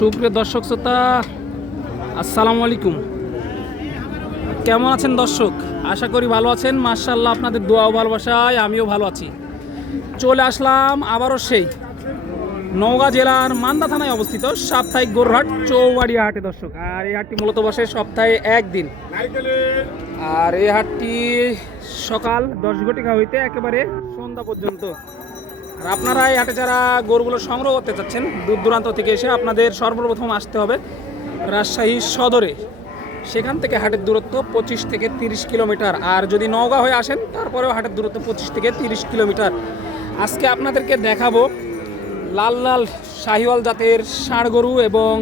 সুপ্রিয় দর্শক শ্রোতা, আসসালামু আলাইকুম। কেমন আছেন দর্শক? আশা করি ভালো আছেন। মার্শাল্লাহ আপনাদের দোয়া ও ভালোবাসায় আমিও ভালো আছি। চলে আসলাম আবারও সেই নওগাঁ জেলার মান্দা থানায় অবস্থিত সাপ্তাহিক গোরহাট চৌবাড়িয়া হাটে দর্শক। আর এই হাটটি মূলত বসে সপ্তাহে একদিন। আর এই হাটটি সকাল দশ ঘটিকা হইতে একেবারে সন্ধ্যা পর্যন্ত। আর আপনারা এই হাটে যারা গরুগুলো সংগ্রহ করতে চাচ্ছেন, দূর দূরান্ত থেকে এসে আপনাদের সর্বপ্রথম আসতে হবে রাজশাহী সদরে। সেখান থেকে হাটের দূরত্ব পঁচিশ থেকে তিরিশ কিলোমিটার। আর যদি নওগাঁ হয়ে আসেন, তারপরেও হাটের দূরত্ব পঁচিশ থেকে তিরিশ কিলোমিটার। আজকে আপনাদেরকে দেখাবো লাল লাল শাহিওয়াল জাতের ষাঁড় গরু এবং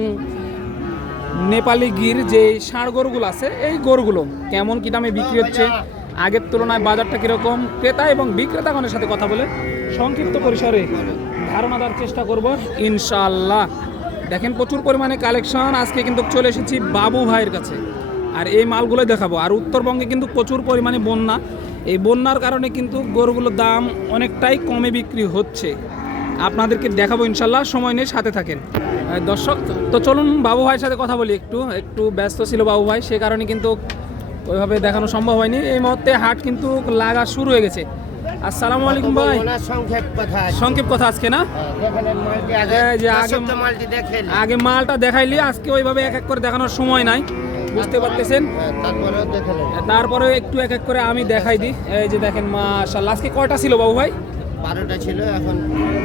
নেপালি গির যে ষাঁড় গরুগুলো আছে, এই গরুগুলো কেমন কি দামে বিক্রি হচ্ছে? আগের তুলনায় বাজারটা কীরকম? ক্রেতা এবং বিক্রেতাগণের সাথে কথা বলে সংক্ষিপ্ত পরিসরে ধারণা দেওয়ার চেষ্টা করব। ইনশাল্লাহ দেখেন প্রচুর পরিমাণে কালেকশন। আজকে কিন্তু চলে এসেছি বাবু ভাইয়ের কাছে। আর এই মালগুলো দেখাবো। আর উত্তরবঙ্গে কিন্তু প্রচুর পরিমাণে বন্যা। এই বন্যার কারণে কিন্তু গরুগুলোর দাম অনেকটাই কমে বিক্রি হচ্ছে। আপনাদেরকে দেখাবো ইনশাল্লাহ সময় নিয়ে সাথে থাকেন। দর্শক, তো চলুন বাবু ভাইয়ের সাথে কথা বলি একটু। একটু ব্যস্ত ছিল বাবু ভাই, সে কারণে কিন্তু ওইভাবে দেখানো সম্ভব হয়নি। এই মুহূর্তে হাট কিন্তু লাগা শুরু হয়ে গেছে। আসসালামু আলাইকুম ভাই। সংক্ষেপ কথা আজকে না? হ্যাঁ, যে আগে- আগে মালটা দেখাইলি আজকে ওইভাবে এক এক করে দেখানোর সময় নাই। বুঝতে পারতেছেন? হ্যাঁ, তারপরে একটু এক এক করে আমি দেখাই দিই। এই যে দেখেন মাশাল্লাহ আজকে কয়টা ছিল বাবু ভাই? বারোটা ছিল এখন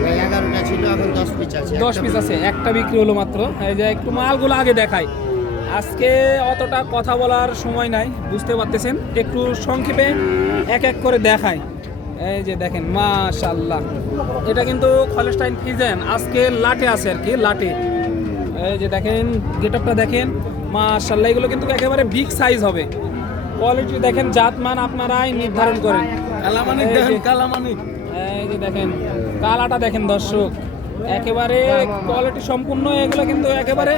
এগারোটা ছিল এখন দশ পিস আছে। দশ পিস আছে একটা বিক্রি হলো মাত্র। এই যে একটু মালগুলো আগে দেখাই। আজকে অতটা কথা বলার সময় নাই বুঝতে পারতেছেন? একটু সংক্ষেপে এক এক করে দেখাই। এই যে দেখেন মাশাল্লাহ এটা কিন্তু খলেস্টাইন ফিজেন আজকে লাটে আছে আর কি লাটে। এই যে দেখেন গেটআপটা দেখেন মাশাল্লাহ এগুলো কিন্তু একেবারে বিগ সাইজ হবে। কোয়ালিটি দেখেন জাত মান আপনারাই নির্ধারণ করেন। কালামানিক দেখেন, কালামানিক। এই যে দেখেন কালাটা দেখেন দর্শক। একেবারে কোয়ালিটি সম্পূর্ণ এগুলো কিন্তু একেবারে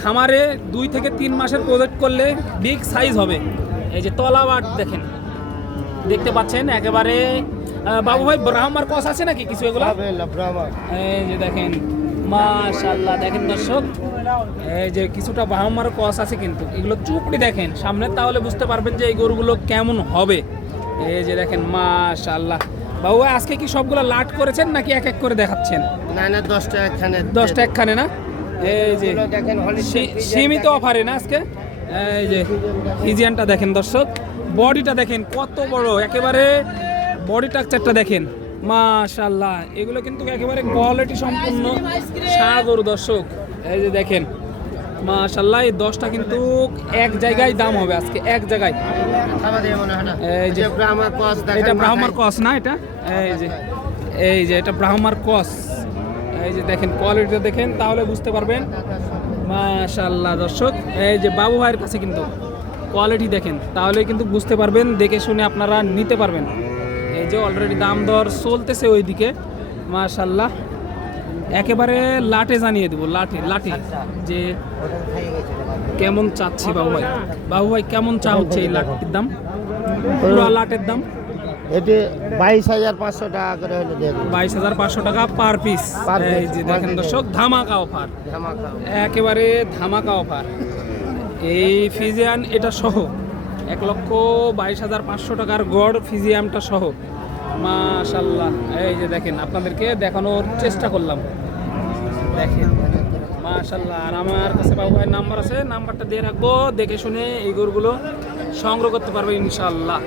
খামারে দুই থেকে তিন মাসের প্রজেক্ট করলে বিগ সাইজ হবে। এই যে তলাবাট দেখেন দেখতে পাচ্ছেন একেবারে বাবু ভাই ব্রাহ্মার কস আছে নাকি কিছু এগুলো? এই যে দেখেন মাশাল্লাহ দেখেন দর্শক এই যে কিছুটা বাহামার কস আছে কিন্তু। এগুলো চুপড়ি দেখেন সামনে তাহলে বুঝতে পারবেন যে এই গরুগুলো কেমন হবে। এই যে দেখেন মাশাল্লাহ বাবু আজকে কি সবগুলো লাট করেছেন নাকি এক এক করে দেখাচ্ছেন? না না দশটা একখানে দশটা একখানে না? এই যে সীমিত অফারে না আজকে? এই যে ফিজিয়ানটা দেখেন দর্শক। বডিটা দেখেন কত বড় একেবারে বডি স্ট্রাকচারটা দেখেন। মাশাল্লাহ এগুলো কিন্তু একেবারে কোয়ালিটি সম্পূর্ণ ষাঁড় গরু দর্শক। এই যে দেখেন মাশাল্লাহ, এই দশটা কিন্তু এক জায়গায় দাম হবে আজকে, এক জায়গায়। এই যে- এটা ব্রাহ্মার কস না এটা? এই যে এই যে, এটা ব্রাহ্মার কস। এই যে দেখেন কোয়ালিটিটা দেখেন, তাহলে বুঝতে পারবেন। মাশাল্লাহ, দর্শক, এই যে বাবু ভাইয়ের কাছে কিন্তু কোয়ালিটি দেখেন, তাহলে কিন্তু বুঝতে পারবেন, দেখে শুনে আপনারা নিতে পারবেন। এই যে অলরেডি দাম দর চলতেছে ওইদিকে। মাশাল্লাহ একেবারে লাটে জানিয়ে দেবো লাটে লাটে যে গেছে দেখেন। কেমন চাচ্ছি বাবু ভাই বাবু ভাই কেমন চা হচ্ছে এই লাটের দাম? পুরো লাটের দাম? এটি বাইশ হাজার পাঁচশো টাকা করে হলে দেখুন বাইশ হাজার পাঁচশো টাকা পার পিস। এই যে দেখেন দর্শক ধামাকা অফার। একেবারে ধামাকা অফার। এই ফিজিয়ান এটা সহ এক লক্ষ বাইশ হাজার পাঁচশো টাকার গড় ফিজিয়ামটা সহ। মাশাল্লাহ এই যে দেখেন, আপনাদেরকে দেখানোর চেষ্টা করলাম। দেখেন মাশাল্লাহ আর আমার কাছে বাবু ভাইয়ের নাম্বার আছে, নাম্বারটা দিয়ে রাখব। দেখে শুনে এই গরুগুলো সংগ্রহ করতে পারবে ইনশাল্লাহ